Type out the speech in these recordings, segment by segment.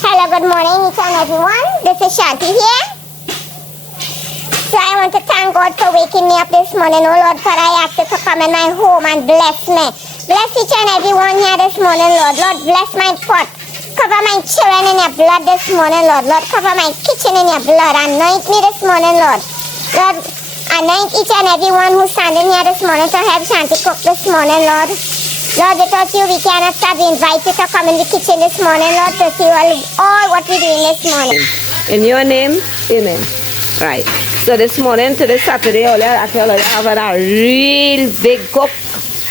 Hello, good morning each and everyone. This is Shanti here. So I want to thank God for waking me up this morning. Oh Lord, for I ask you to come in my home and bless me. Bless each and everyone here this morning, Lord. Lord, bless my pot. Cover my children in your blood this morning, Lord. Lord, cover my kitchen in your blood. Anoint me this morning, Lord. Lord, anoint each and everyone who's standing here this morning to help Shanti cook this morning, Lord. Lord, without you, we cannot start. We invite you to come in the kitchen this morning, Lord, to see all what we're doing this morning. In your name, amen. Right. So this morning, today Saturday, I tell you, I have a real big cook,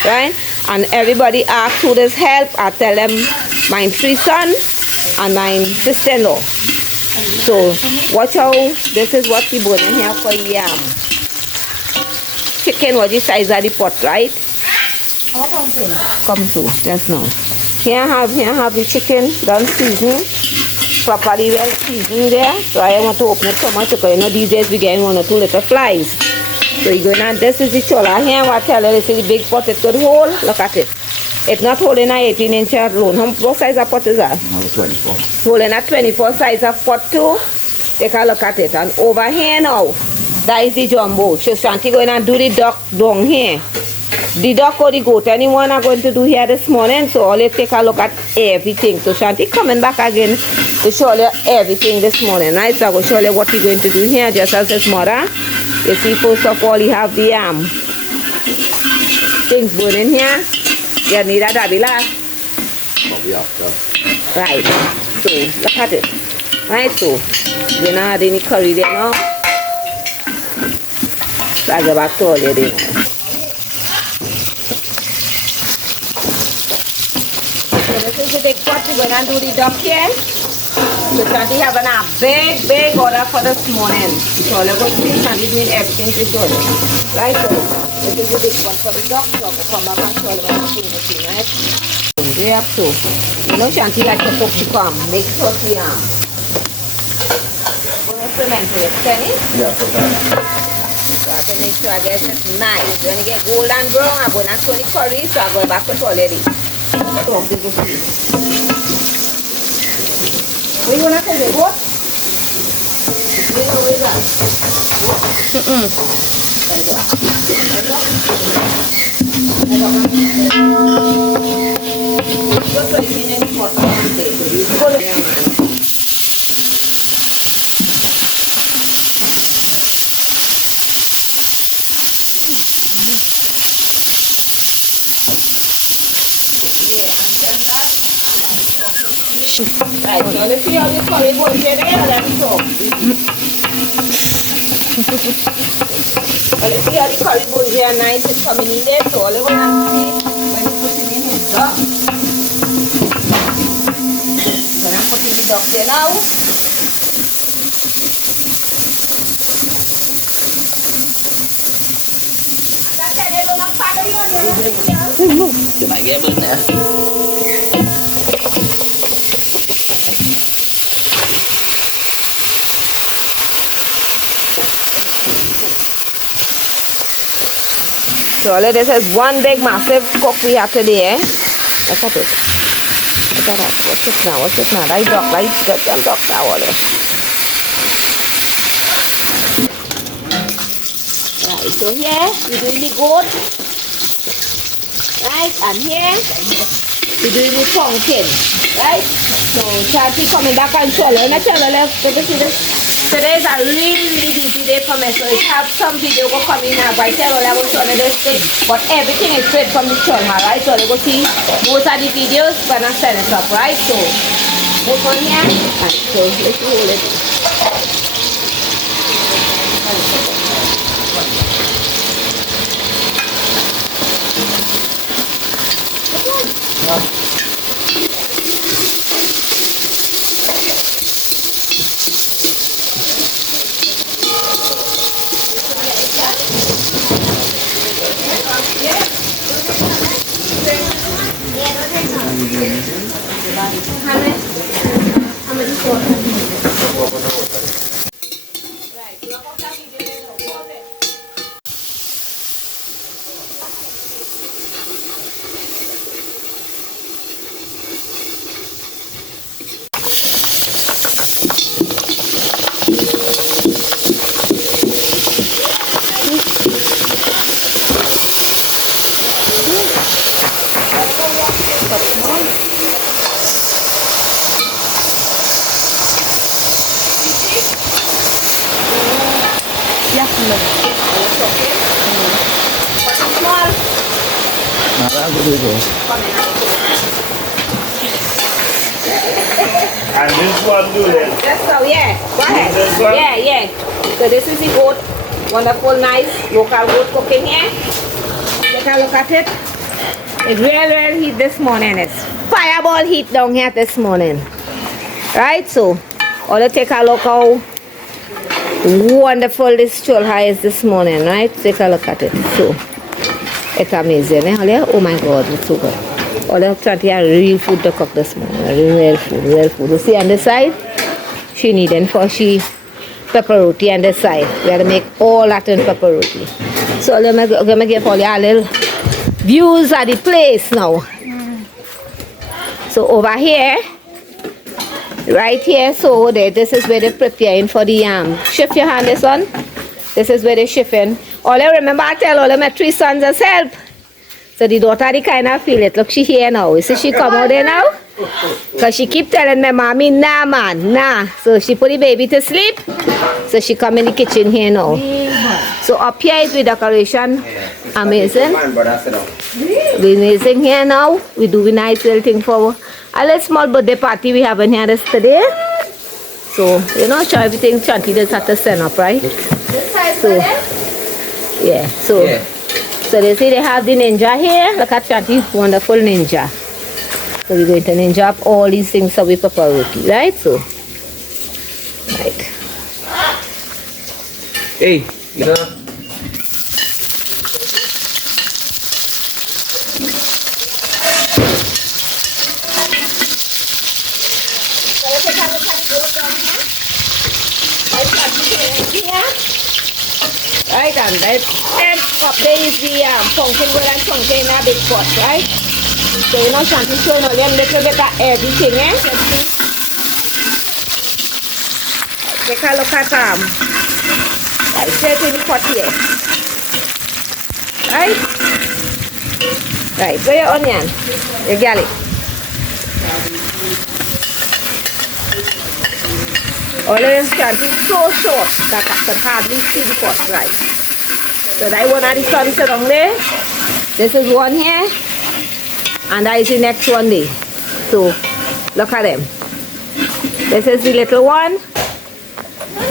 right? And everybody asks who does help. I tell them my 3 sons and my sister-in-law. So watch out. This is what we burning here for yam. Chicken was the size of the pot, right? Come to just now. Here have the chicken done seasoning, properly well seasoned there. So I want to open it so much because you know these days we getting 1 or 2 little flies. So you're gonna, this is the chola here. What I tell you, this is the big pot. It could hold. Look at it. It's not holding a 18-inch alone. What size of pot is that? 24. Holding a 24 size of pot too. Take a look at it. And over here now, that is the jumbo. So Shanti going to do the duck down here. The duck or the goat, anyone are going to do here this morning. So all you take a look at everything. So Shanti coming back again to show you everything this morning. Right? So I will show you what we're going to do here just as his mother. You see, first of all, you have the things burning here. You need a dabila. Right. So look at it. Right, so you know any curry there now. So I go back to all you there now. So this is the big pot. We're going to do the duck here. So Shanti having a big order for this morning. So all you're going to see, Shanti doing everything to show you. Right, so this is the big pot for the duck. So I'll come back and show you what to do, right? Way up so. You know Shanti like to cook chicken. Make sure she implement it, Kenny? Yeah, put that. So I have to make sure I get it nice. When you get golden brown, I'm going to throw the curry, so I go back to already. So this is it. What you want to say, what? Where is that? Just like in any pot, right, so let's see how this curry goes here. Let's see how the curry goes here. Nice, it's coming in there. So all we're going to see when you put it in is duck. When I'm putting the duck there now. You might get in there. So this is one big massive cook we have today. Look at it. Look at that. What's it now? What's it now? That duck, right? Get them duck now. Right, so here we're doing the goat. Right, and here we're doing the pumpkin. Right? So Shanti coming back and show you. Let me see this. Today is a really busy day for me, so I have some video go come in now. But I tell you, I will show you this thing. But everything is straight from the channel, right? So you go see most of the videos when I set it up, right? So move on here. Right, so let's hold it. Right, Small. Nada, good go. And this one do then. That's how, yeah. Go ahead. This one? Yeah, yeah. So this is the goat. Wonderful, nice local goat cooking here. Take a look at it. It's real heat this morning. It's fireball heat down here this morning. Right, so I'll take a look how wonderful this chulha is this morning, right? Take a look at it. So it's amazing, eh? Olia? Oh my God, it's so good. Olia trying to have real food to cook this morning. Real food, real food. You see on this side, she needing for she pepper roti on this side. We have to make all that in pepper roti. So I'm gonna give all you a little views of the place now. So over here, right here, so there, this is where they're preparing for the shift your hand this one. This is where they're shifting. All I remember I tell all of my 3 sons as help. So the daughter they kind of feel it. Look, she here now. You see she come out there now? Because she keep telling me, mommy, nah man, nah. So she put the baby to sleep. So she come in the kitchen here now. So up here is the decoration. Amazing. We amazing here now. We do a nice little thing for a little small birthday party we have in here yesterday. So, you know, everything Shanti does have to stand up, right? So, yeah, so. So they say they have the ninja here. Look at Shanti, wonderful ninja. So we're going to ninja up all these things so we pepper roti, right? So, right. Hey, you know. Right, and that up there is the pumpkin good and pumpkin in a big pot, right? So you know Shanti showing all them little bit of everything, eh? Let's see. Take a look at right, straight in the pot here. Right? Right, where your onion? Your garlic. All of them Shanti is so short that I can hardly see the pot, right? So that one of the sons along there. This is one here. And that is the next one there. So look at them. This is the little one.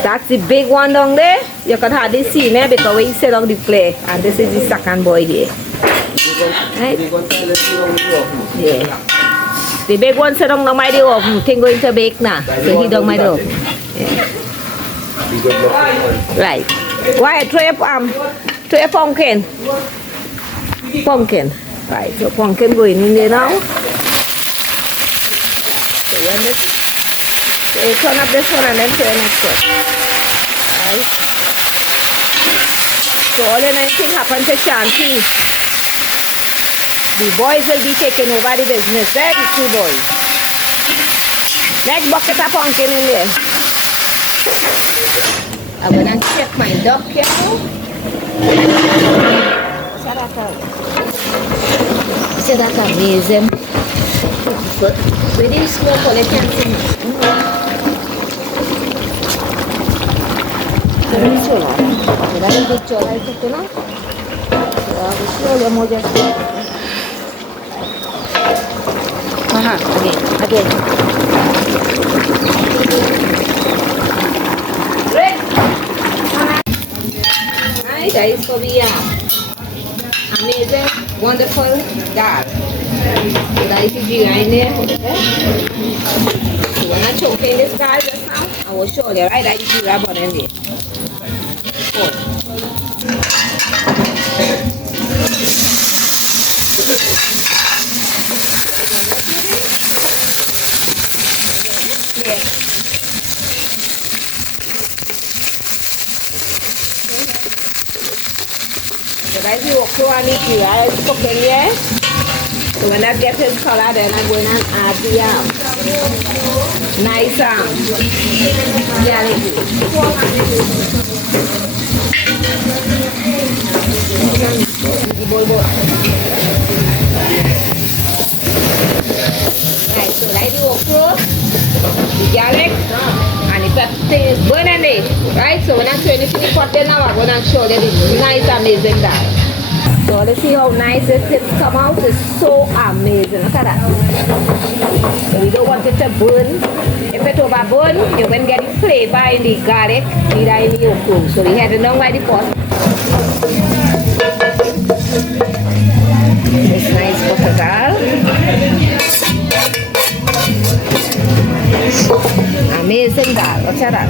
That's the big one down there. You can hardly see me because we sit on the plate. And this is the second boy here. Right? Yeah. The big one sit on by the oven. Thing going to bake now. So he don't mind the oven. Yeah. Right. Why? Throw your pumpkin. Pumpkin. Right. So pumpkin going in there now. So when this, so you turn up this one and then turn the next one. Right. So all the nice thing happen to Shanti. The boys will be taking over the business. There, the 2 boys. Next bucket of pumpkin in there. I'm gonna check my duck here now. See that amazing. But when you smoke all the can't see much. Very chola. Very good chola itu tu na. Slowly more just. Aha, again. Hi guys, for the amazing, wonderful dal. So that is the behind there. So when I choking this dal just now, I will show you, right? That is the rubber in there. So that's the okra and the kira is cooking here. So when that gets his color, then I'm going to add the nice garlic. Right, so that's the okra, the garlic, and the that thing is burning it, right? So when I turn it in the pot then now I'm gonna show you this nice amazing dal. So let's see how nice this thing come out. It's so amazing. Look at that. So we don't want it to burn. If it over burn, you won't get the flavor in the garlic, neither in the yolk. So we had it down by the pot. This nice butter dal. Amazing dal. Look at that.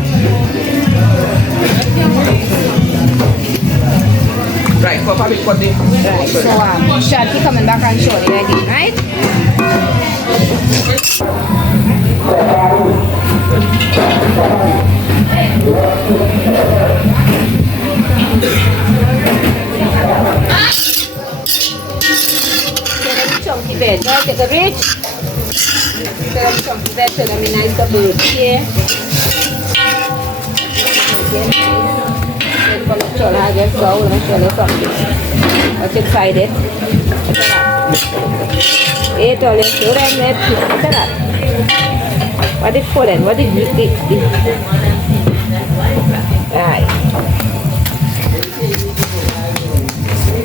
Right, for public pot there. Right, so Shanti coming back and show you again, right? Chunky bed, right? Take a reach. Chunky bed, so let me nice the bird here. Let me show you something. Let's excited. Look at that. Look at that. What is for then? What is this? Right.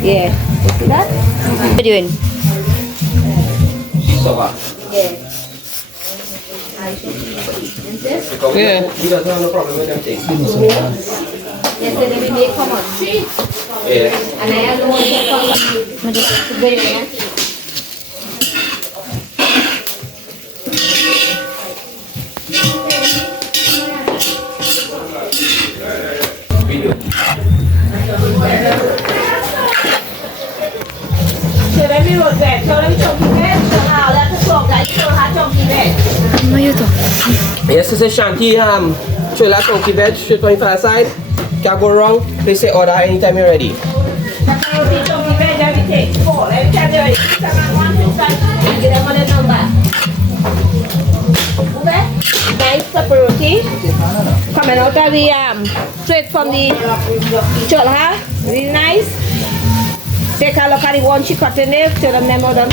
Yeah. You see that? What are you doing? So what? Yeah. Yeah. He doesn't have no problem with them things. Yesterday we make how much? 3. Yeah. And I have the one to come. Yes, this is Shanti. Chola chunky veg, straight on the side. Can't go wrong. Please say order anytime you're ready. Nice pepperoni coming out of the straight from the chola. Really nice. Take a look at the one she cut in there. Show them how done.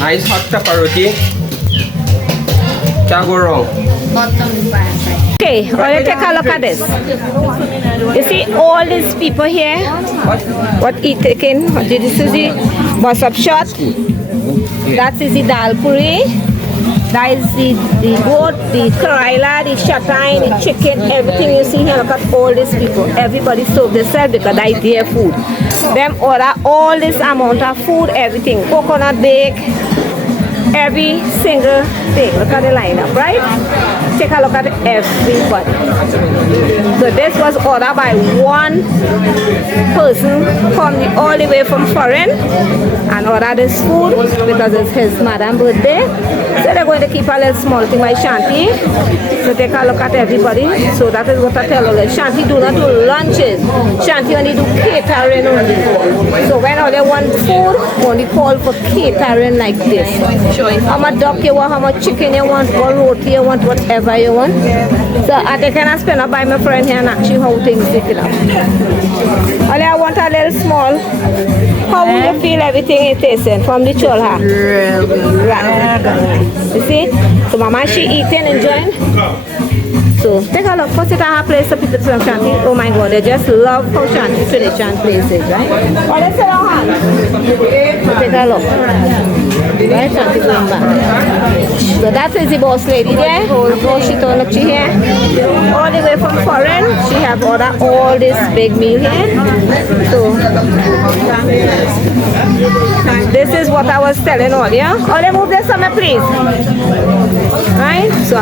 Nice hot pepperoni. Can't go wrong. Okay, well, take a look at this. You see all these people here, what eat taking, this is the bus up shot, that is the dal puri, that is the goat, the karaila, the shatai, the chicken, everything you see here. Look at all these people. Everybody serve themselves because that is their food. Them order all this amount of food, everything, coconut bake, every single thing. Look at the lineup, right? Take a look at everybody. So this was ordered by one person all the way from foreign and ordered this food because it's his madam's birthday. So they're going to keep a little small thing by Shanti. So take a look at everybody. So that is what I tell you. Shanti do not do lunches. Shanti only do catering only. So when all they want food, only call for catering like this. How much duck you want, how much chicken you want, what roti you want, whatever you want. So I can spend up by my friend here and actually how things take it up. Only I want a little small. How will you feel everything is tasting from the cholha? Right. You see? So Mama, she eating, enjoying. So take a look. Put it on her place so people from Shanti. Oh my God, they just love how Shanti tradition places, right? Oh, let's sit down. So take a look. Right, Shanti going back. So that is the boss lady there. Oh, she told look here. All the way from foreign, she have ordered all this big meal here. So this is what I was telling earlier. Oh, they move this on me, please. Right? So